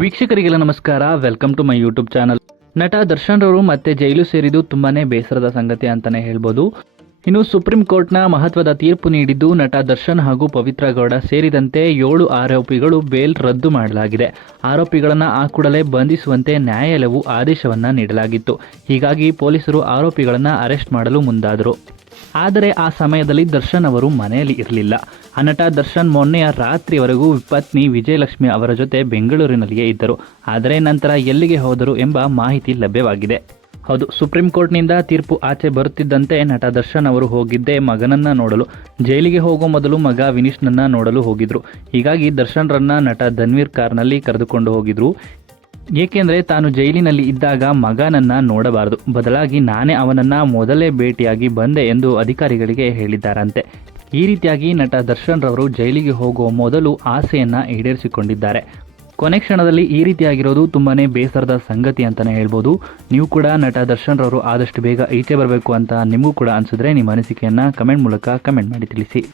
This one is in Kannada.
ವೀಕ್ಷಕರಿಗೆಲ್ಲ ನಮಸ್ಕಾರ. Welcome to my YouTube channel ನಟ ದರ್ಶನ್ ರವರು ಮತ್ತೆ ಜೈಲು ಸೇರಿದ್ದು ತುಂಬಾನೇ ಬೇಸರದ ಸಂಗತಿ ಅಂತಾನೆ ಹೇಳ್ಬೋದು. ಇನ್ನು ಸುಪ್ರೀಂ ಕೋರ್ಟ್ನ ಮಹತ್ವದ ತೀರ್ಪು ನೀಡಿದ್ದು ನಟ ದರ್ಶನ್ ಹಾಗೂ ಪವಿತ್ರ ಗೌಡ ಸೇರಿದಂತೆ ಏಳು ಆರೋಪಿಗಳು ಬೇಲ್ ರದ್ದು ಮಾಡಲಾಗಿದೆ. ಆರೋಪಿಗಳನ್ನು ಆ ಕೂಡಲೇ ಬಂಧಿಸುವಂತೆ ನ್ಯಾಯಾಲಯವು ಆದೇಶವನ್ನ ನೀಡಲಾಗಿತ್ತು. ಹೀಗಾಗಿ ಪೊಲೀಸರು ಆರೋಪಿಗಳನ್ನು ಅರೆಸ್ಟ್ ಮಾಡಲು ಮುಂದಾದರು. ಆದರೆ ಆ ಸಮಯದಲ್ಲಿ ದರ್ಶನ್ ಅವರು ಮನೆಯಲ್ಲಿ ಇರಲಿಲ್ಲ. ಆ ನಟ ದರ್ಶನ್ ಮೊನ್ನೆಯ ರಾತ್ರಿವರೆಗೂ ಪತ್ನಿ ವಿಜಯಲಕ್ಷ್ಮಿ ಅವರ ಜೊತೆ ಬೆಂಗಳೂರಿನಲ್ಲಿಯೇ ಇದ್ದರು. ಆದರೆ ನಂತರ ಎಲ್ಲಿಗೆ ಹೋದರು ಎಂಬ ಮಾಹಿತಿ ಲಭ್ಯವಾಗಿದೆ. ಹೌದು, ಸುಪ್ರೀಂ ಕೋರ್ಟ್ನಿಂದ ತೀರ್ಪು ಆಚೆ ಬರುತ್ತಿದ್ದಂತೆ ನಟ ದರ್ಶನ್ ಅವರು ಹೋಗಿದ್ದೇ ಮಗನನ್ನ ನೋಡಲು, ಜೈಲಿಗೆ ಹೋಗೋ ಮೊದಲು ಮಗ ವಿನೀಶ್ನನ್ನ ನೋಡಲು ಹೋಗಿದ್ರು. ಹೀಗಾಗಿ ದರ್ಶನ್ರನ್ನ ನಟ ಧನ್ವೀರ್ ಕಾರ್ನಲ್ಲಿ ಕರೆದುಕೊಂಡು ಹೋಗಿದ್ರು. ಏಕೆಂದರೆ ತಾನು ಜೈಲಿನಲ್ಲಿ ಇದ್ದಾಗ ಮಗನನ್ನ ನೋಡಬಾರದು. ಬದಲಾಗಿ ನಾನೇ ಅವನನ್ನ ಮೊದಲೇ ಭೇಟಿಯಾಗಿ ಬಂದೆ ಎಂದು ಅಧಿಕಾರಿಗಳಿಗೆ ಹೇಳಿದ್ದಾರಂತೆ. ಈ ರೀತಿಯಾಗಿ ನಟ ದರ್ಶನ್ ರವರು ಜೈಲಿಗೆ ಹೋಗುವ ಮೊದಲು ಆಸೆಯನ್ನ ಈಡೇರಿಸಿಕೊಂಡಿದ್ದಾರೆ. ಕೊನೆ ಕ್ಷಣದಲ್ಲಿ ಈ ರೀತಿಯಾಗಿರೋದು ತುಂಬಾನೇ ಬೇಸರದ ಸಂಗತಿ ಅಂತಾನೆ ಹೇಳ್ಬೋದು. ನೀವು ಕೂಡ ನಟ ದರ್ಶನ್ ರವರು ಆದಷ್ಟು ಬೇಗ ಈಚೆ ಬರಬೇಕು ಅಂತ ನಿಮಗೂ ಕೂಡ ಅನಿಸಿದ್ರೆ ನಿಮ್ಮ ಅನಿಸಿಕೆಯನ್ನು ಕಮೆಂಟ್ ಮೂಲಕ ಕಮೆಂಟ್ ಮಾಡಿ ತಿಳಿಸಿ.